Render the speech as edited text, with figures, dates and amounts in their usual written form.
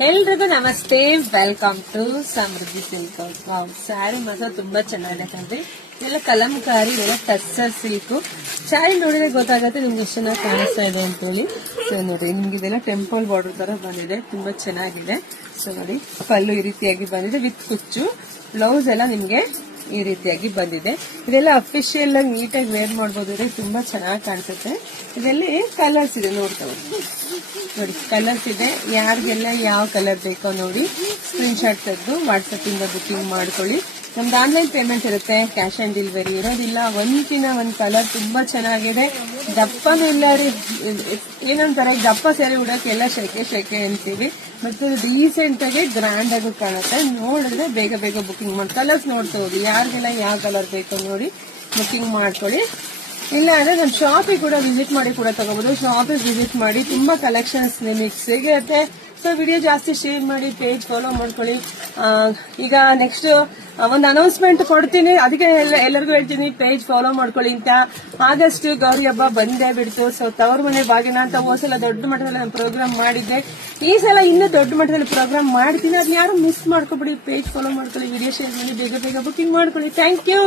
ಎಲ್ರಿಗೂ ನಮಸ್ತೆ, welcome to Samruddhi silk house. Sari ಮಾತ್ರ ತುಂಬಾ ಚೆನ್ನಾಗಿದೆ ಕಣ್ರಿ. ಇದೆಲ್ಲ ಕಲಂಕಾರಿ, ಇದೆಲ್ಲ ಟಸ್ಸರ್ ಸಿಲ್ಕ್. ಸ್ಯಾರಿ ನೋಡಿದ್ರೆ ಗೊತ್ತಾಗತ್ತೆ ನಿಮ್ಗೆ ಎಷ್ಟು ಚೆನ್ನಾಗಿ ಕಾಣಿಸ್ತಾ ಇದೆ ಅಂತ ಹೇಳಿ. ಸೊ ನೋಡಿ, ನಿಮ್ಗೆ ಇದೆಲ್ಲ ಟೆಂಪಲ್ ಬಾರ್ಡರ್ ತರ ಬಂದಿದೆ, ತುಂಬಾ ಚೆನ್ನಾಗಿದೆ. ಸೊ ನೋಡಿ, ಪಲ್ಲು ಈ ರೀತಿಯಾಗಿ ಬಂದಿದೆ ವಿತ್ ಕುಚ್ಚು. ಬ್ಲೌಸ್ ಎಲ್ಲ ನಿಮ್ಗೆ ಈ ರೀತಿಯಾಗಿ ಬಂದಿದೆ. ಇದೆಲ್ಲ ಅಫಿಷಿಯಲ್ ಆಗಿ ನೀಟಾಗಿ ವೇರ್ ಮಾಡಬಹುದು, ತುಂಬಾ ಚೆನ್ನಾಗಿ ಕಾಣಿಸುತ್ತೆ. ಇದರಲ್ಲಿ ಕಲರ್ಸ್ ಇದೆ, ನೋಡ್ತಾ ನೋಡಿ, ಕಲರ್ಸ್ ಇದೆ. ಯಾರಿಗೆಲ್ಲ ಯಾವ ಕಲರ್ ಬೇಕೋ ನೋಡಿ ಸ್ಕ್ರೀನ್ ಶಾಟ್ ತೆಗೆದು ವಾಟ್ಸ್ಆಪ್ ಇಂದ ಬುಕಿಂಗ್ ಮಾಡ್ಕೊಳ್ಳಿ. ನಮ್ದು ಆನ್ಲೈನ್ ಪೇಮೆಂಟ್ ಇರುತ್ತೆ, ಕ್ಯಾಶ್ ಆನ್ ಡೆಲಿವರಿ ಇರೋದಿಲ್ಲ. ಒಂದ್ಕಿನ ಒಂದ್ ಕಲರ್ ತುಂಬಾ ಚೆನ್ನಾಗಿದೆ. ದಪ್ಪನೂ ಇಲ್ಲ ರೀ, ಏನಂತಾರೆ ದಪ್ಪ ಸ್ಯಾರಿ ಉಡೋಕೆಲ್ಲ ಶೆಕೆ ಅಂತೀವಿ, ಮತ್ತೆ ರೀಸೆಂಟ್ ಆಗಿ ಗ್ರ್ಯಾಂಡ್ ಆಗಿ ಕಾಣುತ್ತೆ. ನೋಡಿದ್ರೆ ಬೇಗ ಬೇಗ ಬುಕಿಂಗ್ ಮಾಡಿ ಕಲರ್ಸ್ ನೋಡ್ತಾ ಹೋಗಿ. ಯಾರಿಗೆಲ್ಲ ಯಾವ ಕಲರ್ ಬೇಕೋ ನೋಡಿ ಬುಕಿಂಗ್ ಮಾಡ್ಕೊಳ್ಳಿ. ಇಲ್ಲ ಅಂದ್ರೆ ನಮ್ಮ ಶಾಪಿಗೆ ಕೂಡ ವಿಸಿಟ್ ಮಾಡಿ ಕೂಡ ತಗೋಬಹುದು. ಶಾಪಿಗೆ ವಿಸಿಟ್ ಮಾಡಿ, ತುಂಬಾ ಕಲೆಕ್ಷನ್ಸ್ ನಿಮಗೆ ಸಿಗುತ್ತೆ. ಸೊ ವಿಡಿಯೋ ಜಾಸ್ತಿ ಶೇರ್ ಮಾಡಿ, ಪೇಜ್ ಫಾಲೋ ಮಾಡ್ಕೊಳ್ಳಿ. ಈಗ ನೆಕ್ಸ್ಟ್ ಒಂದು ಅನೌನ್ಸ್ಮೆಂಟ್ ಕೊಡ್ತೀನಿ, ಅದಕ್ಕೆ ಎಲ್ಲರಿಗೂ ಹೇಳ್ತೀನಿ ಪೇಜ್ ಫಾಲೋ ಮಾಡ್ಕೊಳ್ಳಿ ಅಂತ. ಆಗಸ್ಟ್ ಗೌರಿ ಹಬ್ಬ ಬಂದೇ ಬಿಡ್ತು. ಸೊ ತವರ ಮನೆ ಬಾಗಿನ ಅಂತ ಹೋದ್ಸಲ ದೊಡ್ಡ ಮಟ್ಟದಲ್ಲಿ ನಾನು ಪ್ರೋಗ್ರಾಮ್ ಮಾಡಿದ್ದೆ. ಈ ಸಲ ಇನ್ನೂ ದೊಡ್ಡ ಮಟ್ಟದಲ್ಲಿ ಪ್ರೋಗ್ರಾಮ್ ಮಾಡ್ತೀನಿ. ಅದನ್ನ ಯಾರು ಮಿಸ್ ಮಾಡ್ಕೊಬಿಡಿ. ಪೇಜ್ ಫಾಲೋ ಮಾಡ್ಕೊಳ್ಳಿ, ವಿಡಿಯೋ ಶೇರ್ ಮಾಡಿ, ಬೇಗ ಬೇಗ ಬುಕಿಂಗ್ ಮಾಡ್ಕೊಳ್ಳಿ. Thank you.